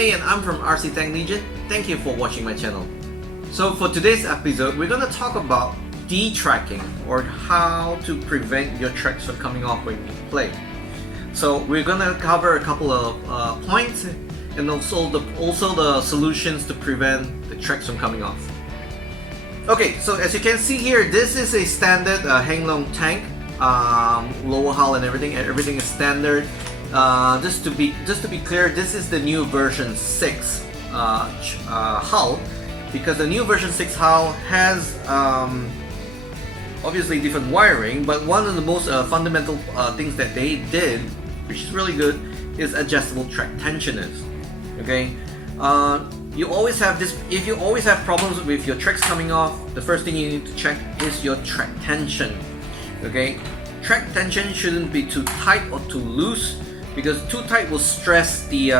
Tony and I'm from RC Tech Legion. Thank you for watching my channel. So for today's episode, we're going to talk about detracking, or how to prevent your tracks from coming off when you play. So we're going to cover a couple of points and also the solutions to prevent the tracks from coming off. Okay, so as you can see here, this is a standard Henglong tank, lower hull and everything is standard. Just to be clear, this is the new version 6 hull, because the new version 6 hull has obviously different wiring, but one of the most fundamental things that they did, which is really good, is adjustable track tensioners. Okay, you always have this. If you always have problems with your tracks coming off, the first thing you need to check is your track tension. Okay, track tension shouldn't be too tight or too loose, because too tight will stress the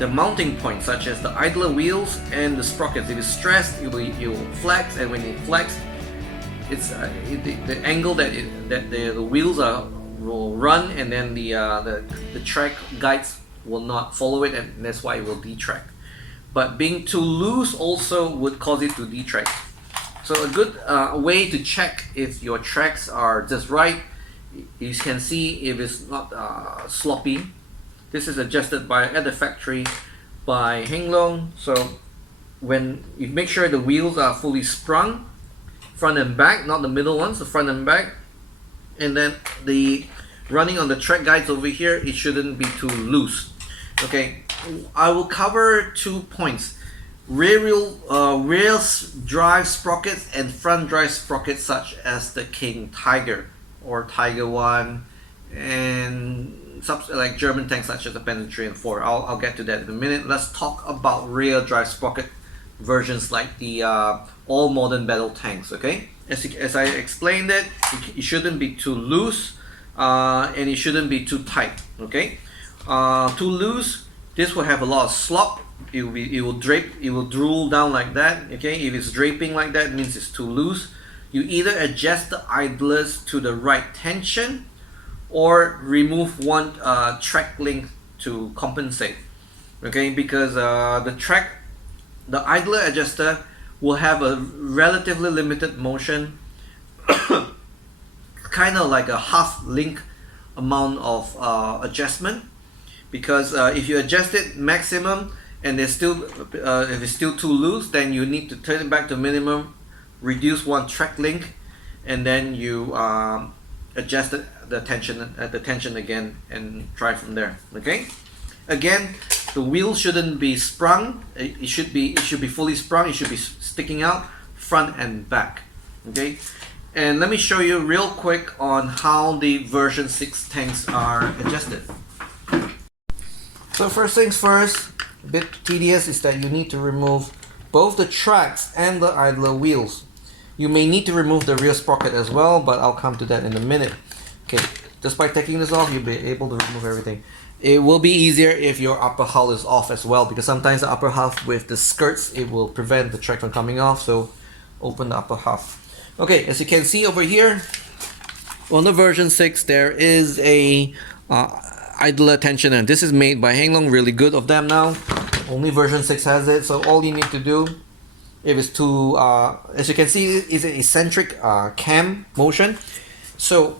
mounting points, such as the idler wheels and the sprockets. If it's stressed, it will flex, and when it flex, it's the angle that the wheels will run, and then the track guides will not follow it, and that's why it will detrack. But being too loose also would cause it to detrack. So a good way to check if your tracks are just right, you can see if it's not sloppy. This is adjusted at the factory by Henglong. So when you make sure the wheels are fully sprung, front and back, not the middle ones, the front and back, and then the running on the track guides over here, it shouldn't be too loose. Okay, I will cover 2 points: rear drive sprockets and front drive sprockets, such as the King Tiger or Tiger 1 and like German tanks such as the Panzer 3 and 4. I'll get to that in a minute. Let's talk about rear drive sprocket versions like the all modern battle tanks. Okay, as I explained it shouldn't be too loose and it shouldn't be too tight. Okay, too loose, this will have a lot of slop. It will drool down like that. Okay, if it's draping like that, it means it's too loose. You either adjust the idlers to the right tension or remove one track link to compensate. Okay, because the idler adjuster will have a relatively limited motion, kind of like a half link amount of adjustment. Because if you adjust it maximum and if it's still too loose, then you need to turn it back to minimum, reduce one track link, and then you adjust the tension again and try from there. Okay, again, the wheel shouldn't be sprung. It should be fully sprung. It should be sticking out front and back. Okay, and let me show you real quick on how the version 6 tanks are adjusted. So first things first, a bit tedious, is that you need to remove both the tracks and the idler wheels. You may need to remove the rear sprocket as well, but I'll come to that in a minute. Okay, just by taking this off, you'll be able to remove everything. It will be easier if your upper hull is off as well, because sometimes the upper half with the skirts, it will prevent the track from coming off. So open the upper half. Okay, as you can see over here, on the version 6, there is a idler tensioner. This is made by Henglong, really good of them now. Only version 6 has it. So all you need to do, if it's too, as you can see, is an eccentric cam motion. So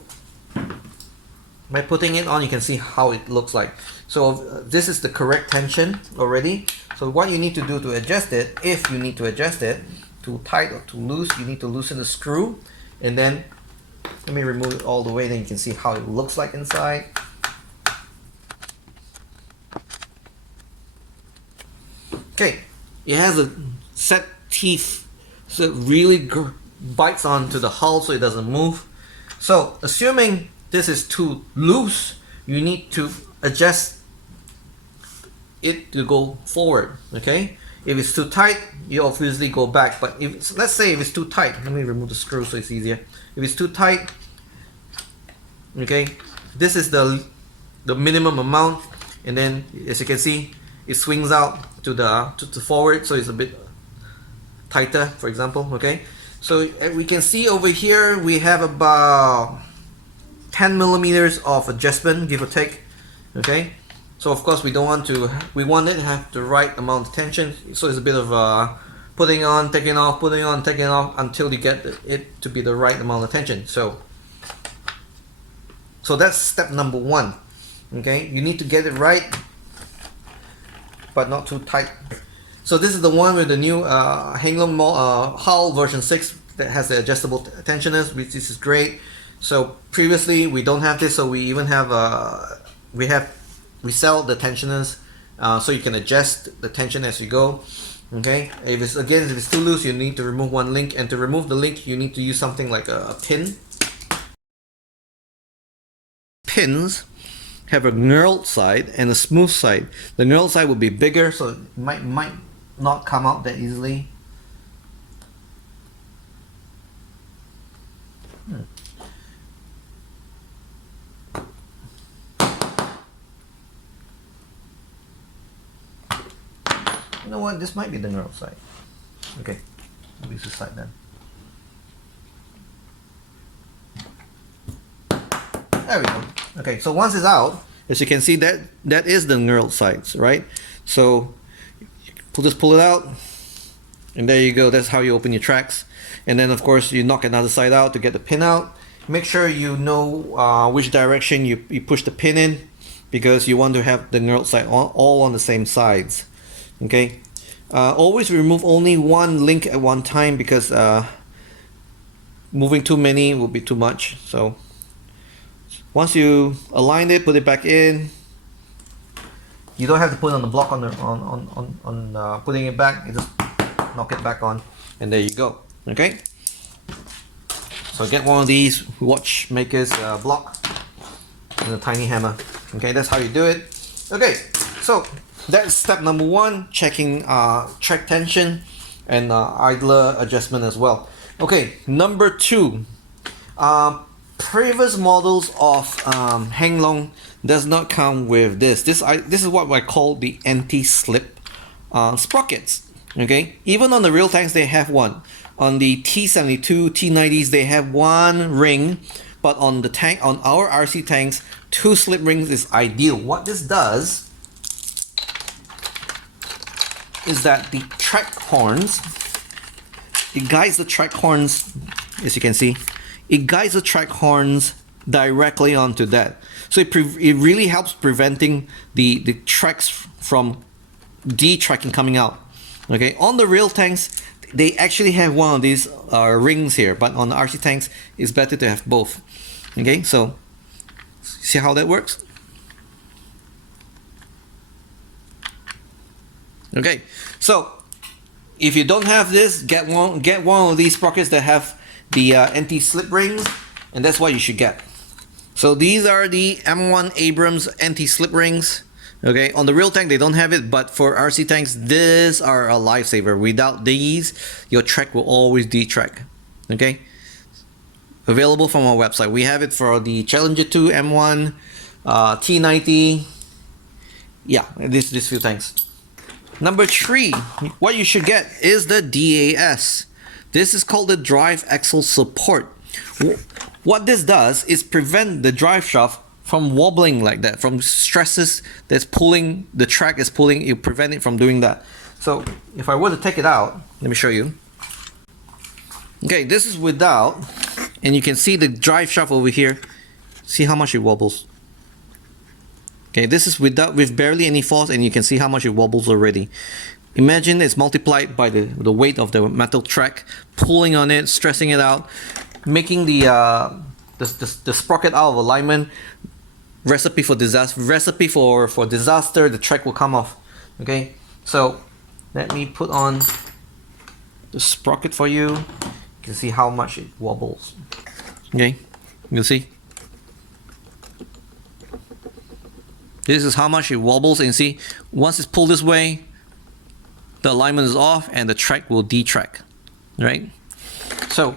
by putting it on, you can see how it looks like. So this is the correct tension already. So what you need to do to adjust it, if you need to adjust it too tight or too loose, you need to loosen the screw, and then let me remove it all the way, then you can see how it looks like inside. Okay, it has a set teeth, so it really bites onto the hull so it doesn't move. So assuming this is too loose, you need to adjust it to go forward. Okay, if it's too tight, you obviously go back. But let's say if it's too tight, let me remove the screw so it's easier. If it's too tight, okay, this is the minimum amount, and then as you can see, it swings out to the forward, so it's a bit tighter, for example. Okay, so we can see over here we have about 10 millimeters of adjustment, give or take. Okay, So of course we don't want to, we want it to have the right amount of tension. So it's a bit of putting on, taking off, putting on, taking off until you get it to be the right amount of tension. So that's step number one. Okay, you need to get it right, but not too tight. So this is the one with the new Henglong Hull version 6 that has the adjustable tensioners, which this is great. So previously we don't have this, so we even have we sell the tensioners, so you can adjust the tension as you go. Okay, if it's too loose, you need to remove one link, and to remove the link you need to use something like a pin. Pins have a knurled side and a smooth side. The knurled side will be bigger, so it might not come out that easily. You know what? This might be the knurled side. Okay, maybe it's this side then. There we go. Okay, so once it's out, as you can see, that is the knurled sides, right? So just pull it out, and there you go. That's how you open your tracks. And then of course you knock another side out to get the pin out. Make sure you know which direction you push the pin in, because you want to have the knurled side all on the same sides. Okay, always remove only one link at one time, because moving too many will be too much. So once you align it, put it back in. You don't have to put on the block on putting it back. You just knock it back on, and there you go. Okay. So get one of these watchmakers block and a tiny hammer. Okay, that's how you do it. Okay, so that's step number one, checking track tension and idler adjustment as well. Okay, number two. Previous models of Henglong does not come with this. This is what I call the anti-slip sprockets. Okay, even on the real tanks they have one. On the T72, T90s they have one ring, but on our RC tanks, 2 slip rings is ideal. What this does is that the track horns, it guides the track horns, as you can see. It guides the track horns directly onto that. So it really helps preventing the tracks from detracking coming out. Okay, on the real tanks, they actually have one of these rings here, but on the RC tanks, it's better to have both. Okay, so see how that works? Okay, so if you don't have this, get one of these sprockets that have the anti-slip rings, and that's what you should get. So these are the M1 Abrams anti-slip rings. Okay, on the real tank they don't have it, but for RC tanks these are a lifesaver. Without these, your track will always detrack. Okay, available from our website. We have it for the Challenger 2, M1, T90. Yeah, these few tanks. Number 3, what you should get is the DAS. This is called the drive axle support. What this does is prevent the drive shaft from wobbling like that, from stresses that's pulling, the track is pulling, you prevent it from doing that. So if I were to take it out, let me show you. Okay, this is without, and you can see the drive shaft over here. See how much it wobbles. Okay, this is without, with barely any force, and you can see how much it wobbles already. Imagine it's multiplied by the weight of the metal track, pulling on it, stressing it out, making the sprocket out of alignment. Recipe for disaster. Recipe for disaster. The track will come off. Okay, so let me put on the sprocket for you. You can see how much it wobbles. Okay, you'll see. This is how much it wobbles, and see, once it's pulled this way, the alignment is off and the track will detrack, right? So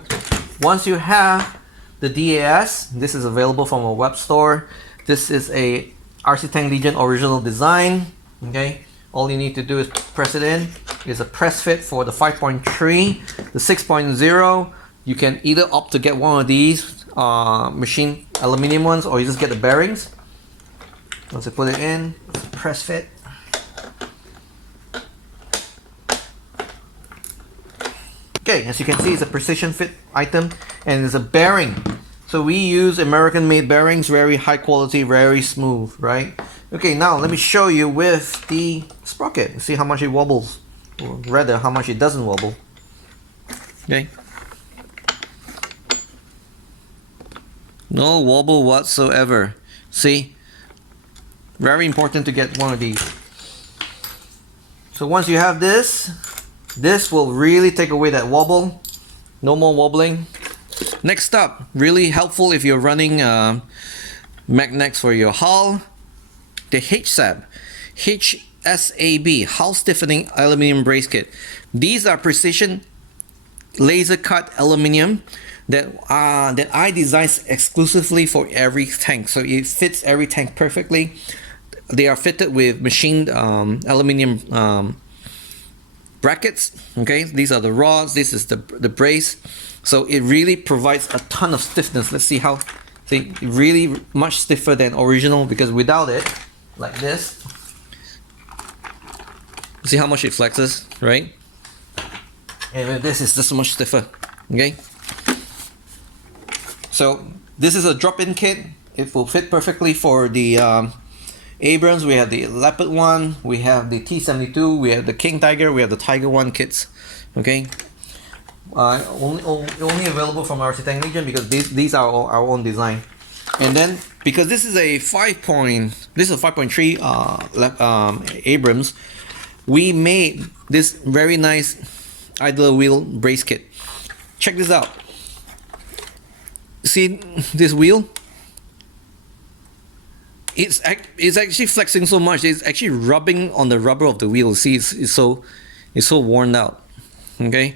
once you have the DAS, this is available from our web store. This is a RC Tank Legion original design. Okay, all you need to do is press it in. It's a press fit for the 5.3, the 6.0. You can either opt to get one of these machine aluminum ones, or you just get the bearings. Once you put it in, press fit. Okay, as you can see, it's a precision fit item and it's a bearing. So we use American made bearings, very high quality, very smooth, right? Okay, now let me show you with the sprocket. See how much it wobbles, or rather how much it doesn't wobble. Okay. No wobble whatsoever. See? Very important to get one of these. So once you have this, this will really take away that wobble. No more wobbling. Next up, really helpful if you're running magnets for your hull, the HSAB, hull stiffening aluminum brace kit. These are precision laser cut aluminum that I designed exclusively for every tank, so it fits every tank perfectly. They are fitted with machined aluminum brackets. Okay, these are the rods, this is the brace, so it really provides a ton of stiffness. Let's see how, see, really much stiffer than original, because without it, like this, see how much it flexes, right? And with this, it's just much stiffer. Okay, so this is a drop-in kit. It will fit perfectly for the Abrams. We have the Leopard one, we have the T-72, we have the King Tiger, we have the Tiger one kits. Okay, only available from our Tank Legion, because these are our own design. And then because this is a 5.3 Abrams, we made this very nice idler wheel brace kit. Check this out. See this wheel? It's actually flexing so much. It's actually rubbing on the rubber of the wheel. See, it's so worn out. Okay,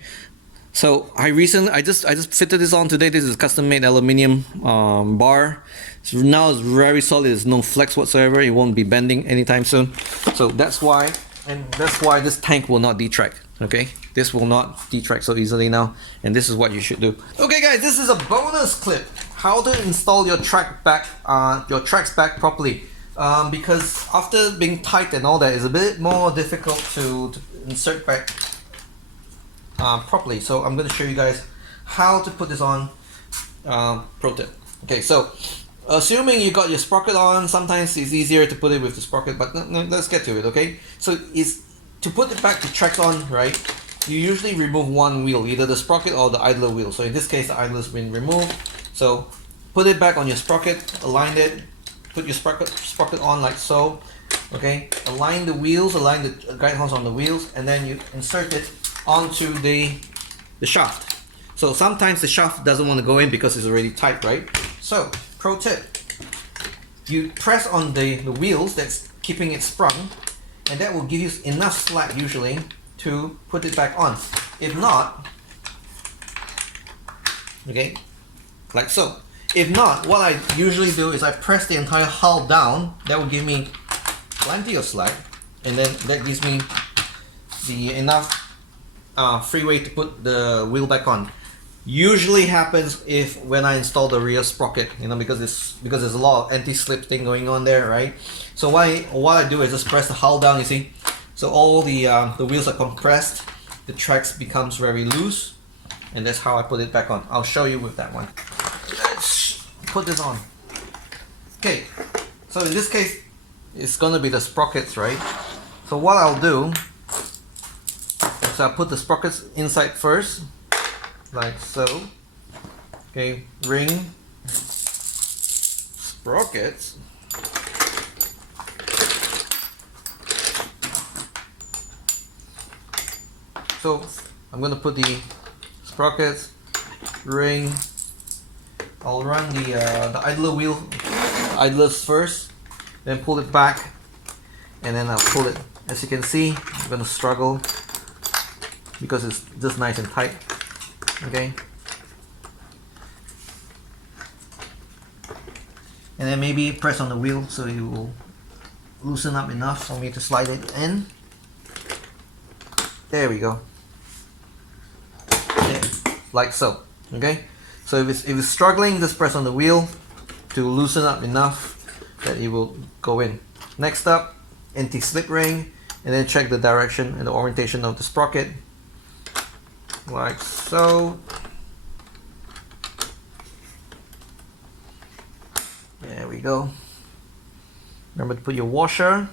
so I just fitted this on today. This is custom made aluminum bar. So now it's very solid. There's no flex whatsoever. It won't be bending anytime soon. So that's why, and that's why this tank will not detract. Okay, this will not detract so easily now, and this is what you should do. Okay, guys, this is a bonus clip. How to install your tracks back properly, because after being tight and all that, it's a bit more difficult to insert back properly. So I'm going to show you guys how to put this on. Pro tip. Okay, so assuming you got your sprocket on, sometimes it's easier to put it with the sprocket, but let's get to it. Okay, so it's to put it back, the tracks on, right? You usually remove one wheel, either the sprocket or the idler wheel. So in this case, the idler's been removed. So put it back on your sprocket, align it, put your sprocket on like so. Okay, align the wheels, align the guide horns on the wheels, and then you insert it onto the shaft. So sometimes the shaft doesn't want to go in because it's already tight, right? So pro tip, you press on the wheels that's keeping it sprung, and that will give you enough slack usually to put it back on. If not, okay, like so. If not, what I usually do is I press the entire hull down. That will give me plenty of slack, and then that gives me the enough freeway to put the wheel back on. Usually happens when I install the rear sprocket, you know, because there's a lot of anti-slip thing going on there, right? So what I do is just press the hull down, you see. So all the wheels are compressed, the tracks becomes very loose, and that's how I put it back on. I'll show you with that one. Let's put this on. Okay, so in this case, it's gonna be the sprockets, right? So what I'll do, so I put the sprockets inside first, like so. Okay, ring, sprockets. So I'm gonna put the sprockets, ring. I'll run the idler wheel, idlers first, then pull it back, and then I'll pull it. As you can see, I'm gonna struggle because it's just nice and tight. Okay. And then maybe press on the wheel so you will loosen up enough for me to slide it in. There we go. There, like so. Okay. So if it's struggling, just press on the wheel to loosen up enough that it will go in. Next up, anti-slip ring, and then check the direction and the orientation of the sprocket, like so. There we go. Remember to put your washer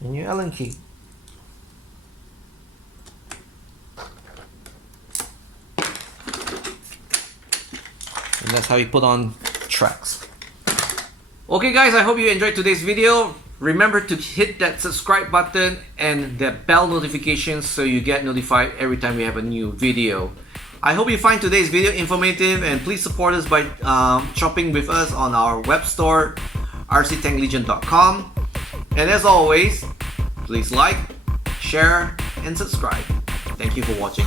and your Allen key. And that's how you put on tracks. Okay guys, I hope you enjoyed today's video. Remember to hit that subscribe button and the bell notification so you get notified every time we have a new video. I hope you find today's video informative, and please support us by shopping with us on our web store, rctanklegion.com. And as always, please like, share, and subscribe. Thank you for watching.